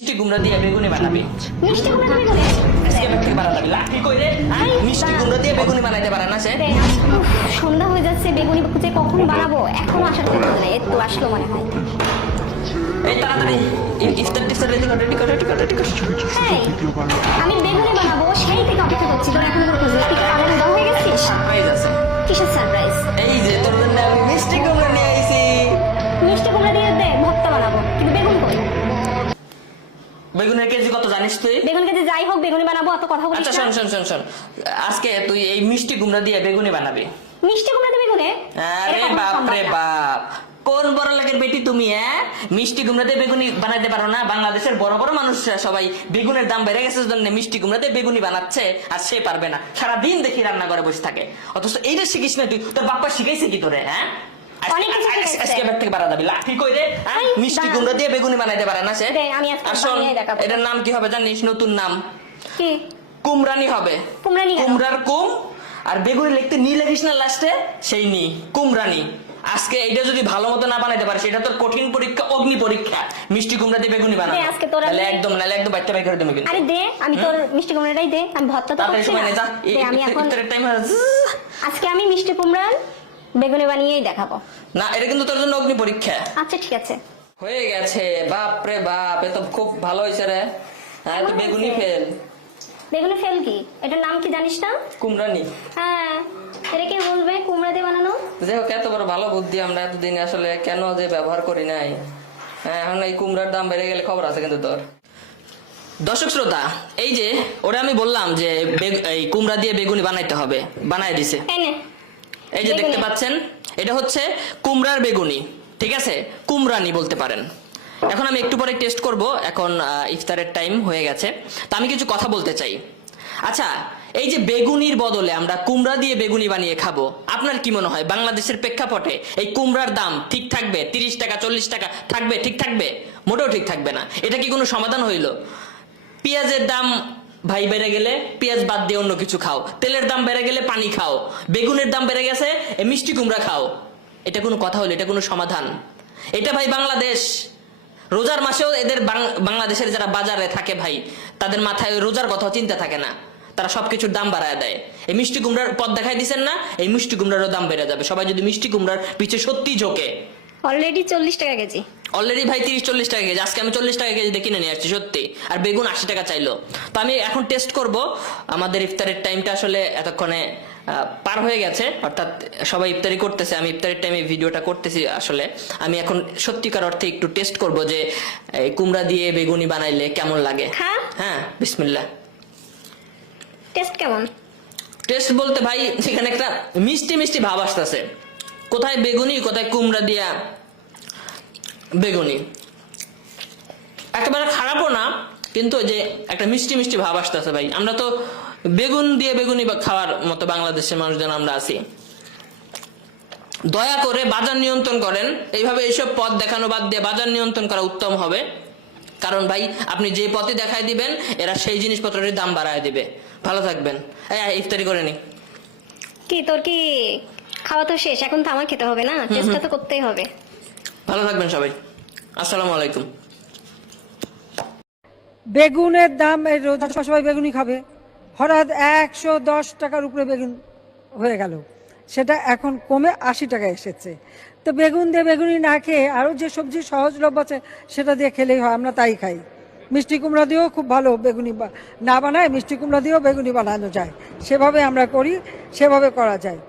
মিষ্টি কুমড়া দিয়ে বেগুনি বানাবি। মিষ্টি কুমড়া দিয়ে বেগুনি? আজকে ব্যাগ থেকে বানাতে হবে লাঠি কইরে মিষ্টি কুমড়া দিয়ে বেগুনি বানাইতে পারে না সে। সন্ধ্যা হয়ে যাচ্ছে, বেগুনি যে কখন বানাবো এখনো আসার কথা নেই, একটু আসলো মনে হয়। এই তাড়াতাড়ি ইফতার টিফতার রেডি কর। এই, আমি বেগুনি বানাবো সেই থেকে অপেক্ষা করছি, তোর এখন কোনো খোঁজ নেই। তুই কি কাজের উদা হয়ে গেছিস? হয়ে যাচ্ছে। কিসের সারপ্রাইজ? এই যে তোর জন্য আমি মিষ্টি কুমড়া নিয়ে আইছি। মিষ্টি কুমড়া দিয়ে দে, ভর্তা বানাবো, কিন্তু বেগুন কই? বেগুনের কেজি কত জানিস তুই? বেগুন কেটে যাই হোক, বেগুনি বানাবো, অত কথা বলিস আচ্ছা না। শোন, আজকে তুই এই মিষ্টি কুমড়া দিয়ে বেগুনি বানাবি। মিষ্টি কুমড়া দিয়ে বেগুনে? আরে বাপ রে বাপ, কোন বড় লোকের বেটি তুমি? মিষ্টি কুমড়া দিয়ে বেগুনি বানাইতে পারো না? বাংলাদেশের বড় বড় মানুষরা সবাই বেগুনের দাম বেড়ে গেছে জন্য মিষ্টি কুমড়া দিয়ে বেগুনি বানাচ্ছে, আর সে পারবে না। সারাদিন দেখি রান্না করে বসে থাকে, অথচ এইটা শিখিস না তুই। তোর বাপ্পা শিখাইছে কি তোরে? আজকে ব্যাগ থেকে বাড়া যাবি লাঠি কইরে মিষ্টি কুমড়া দিয়ে বেগুনি বানাইতে পারে না সে। এটার নাম কি হবে জানিস? নতুন নাম কি? কুমরানি হবে। কুমড়ার কুম আর বেগুনি লিখতে নি লিখিস না লাস্টে, সেই নি, কুমরানি। আজকে এটা যদি ভালো মতো না বানাইতে পারে, সেটা তোর কঠিন পরীক্ষা, অগ্নি পরীক্ষা। মিষ্টি কুমড়া দিয়ে বেগুনি বানাবো, নাহলে একদম বাচ্চা বাই করে দেবে কিন্তু। আরে দে, আমি তোর মিষ্টি কুমড়াটাই দে, আমি ভর্তা তো করছি না। আমি এখন আজকে আমি মিষ্টি কুমড়া বেগুনি বানিয়েই দেখাবো। না, এটা কিন্তু তোর জন্য অগ্নি পরীক্ষা। আচ্ছা ঠিক আছে, হয়ে গেছে। বাপ রে বাপ, এ তো খুব ভালো হয়েছে রে। হ্যাঁ, তো বেগুনি ফেল। বেগুনি ফেল কি? এটার নাম কি জানিস না? কুমরানি। হ্যাঁ, এটা কি বলবে কুমড়া দিয়ে বানানো? যাই হোক, এত বড় ভালো বুদ্ধি আমরা এতদিন আসলে কেন যে ব্যবহার করি নাই। হ্যাঁ, এখন এই কুমড়ার দাম বেড়ে গেলে খবর আছে কিন্তু তোর। দর্শক শ্রোতা, এই যে ওরা আমি বললাম যে এই কুমড়া দিয়ে বেগুনি বানাইতে হবে, বানাই দিছে। এই যে দেখতে পাচ্ছেন, এটা হচ্ছে কুমড়ার বেগুনি, ঠিক আছে? কুমরানি বলতে পারেন। এখন আমি একটু পরে টেস্ট করব, এখন ইফতারের টাইম হয়ে গেছে, তো আমি কিছু কথা বলতে চাই। আচ্ছা, এই যে বেগুনির বদলে আমরা কুমড়া দিয়ে বেগুনি বানিয়ে খাবো, আপনার কি মনে হয় বাংলাদেশের প্রেক্ষাপটে এই কুমড়ার দাম ঠিক থাকবে? 30 টাকা 40 টাকা থাকবে? ঠিক থাকবে? মোটেও ঠিক থাকবে না। এটা কি কোনো সমাধান হইল? পেঁয়াজের দাম ভাই বেড়ে গেলে পেঁয়াজ বাদ দিয়ে অন্য কিছু খাও, তেলের দাম বেড়ে গেলে পানি খাও, বেগুনের দাম বেড়ে গেছে মিষ্টি কুমড়া খাও। এটা কোনো কথা হলো? এটা কোনো সমাধান? এটা ভাই বাংলাদেশ। রোজার মাসেও এদের বাংলাদেশের যারা বাজারে থাকে ভাই, তাদের মাথায় রোজার কথা চিন্তা থাকে না, তারা সবকিছুর দাম বাড়ায় দেয়। এই মিষ্টি কুমড়ার পথ দেখাই দিচ্ছেন না, এই মিষ্টি কুমড়ারও দাম বেড়ে যাবে। সবাই যদি মিষ্টি কুমড়ার পিছে সত্যি ঝোঁকে। অলরেডি 40 টাকা কেজি। অলরেডি ভাই 30-40 টাকা কেজি। আজকে আমি 40 টাকা কেজি দিয়ে কিনে নিয়ে আসছি সত্যি। আর বেগুন 80 টাকা চাইলো। তো আমি এখন টেস্ট করব। আমাদের ইফতারের টাইমটা আসলে এতক্ষণে পার হয়ে গেছে, অর্থাৎ সবাই ইফতারি করতেছে, আমি ইফতারের টাইমে ভিডিওটা করতেছি। আসলে আমি এখন সত্যিকার অর্থে একটু টেস্ট করব যে কুমড়া দিয়ে বেগুনি বানাইলে কেমন লাগে। হ্যাঁ, বিসমিল্লাহ। টেস্ট কেমন? টেস্ট বলতে ভাই সেখানে একটা মিষ্টি মিষ্টি ভাব আসতেছে। কোথায় বেগুনি, কোথায় কুমড়া দিয়া বেগুনি। একেবারে খারাপও না, কিন্তু যে একটা মিষ্টি মিষ্টি ভাব আসতেছে ভাই। আমরা তো বেগুন দিয়ে বেগুনি খাওয়ার মতো বাংলাদেশের মানুষজন আমরা আছি। দয়া করে বাজার নিয়ন্ত্রণ করেন। এইভাবে এইসব পথ দেখানো বাদ দিয়ে বাজার নিয়ন্ত্রণ করা উত্তম হবে। কারণ ভাই আপনি যে পথে দেখাই দিবেন, এরা সেই জিনিসপত্রের দাম বাড়ায় দিবে। ভালো থাকবেন। ইফতারি করে নি। কি তোর কি খাওয়া তো শেষ? এখন তো আমার খেতে হবে না, টেস্টটা তো করতেই হবে। ভালো থাকবেন সবাই। আসসালামু আলাইকুম। বেগুনের দাম, এই রোজার সময় সবাই বেগুনি খাবে, হঠাৎ 110 টাকার উপরে বেগুন হয়ে গেল, সেটা এখন কমে 80 টাকা এসেছে। তো বেগুন দিয়ে বেগুনি না খেয়ে আরও যে সবজি সহজলভ্য আছে সেটা দিয়ে খেলেই হয়, আমরা তাই খাই। মিষ্টি কুমড়া দিয়েও খুব ভালো বেগুনি না বানায়, মিষ্টি কুমড়া দিয়েও বেগুনি বানানো যায়, সেভাবে আমরা করি, সেভাবে করা যায়।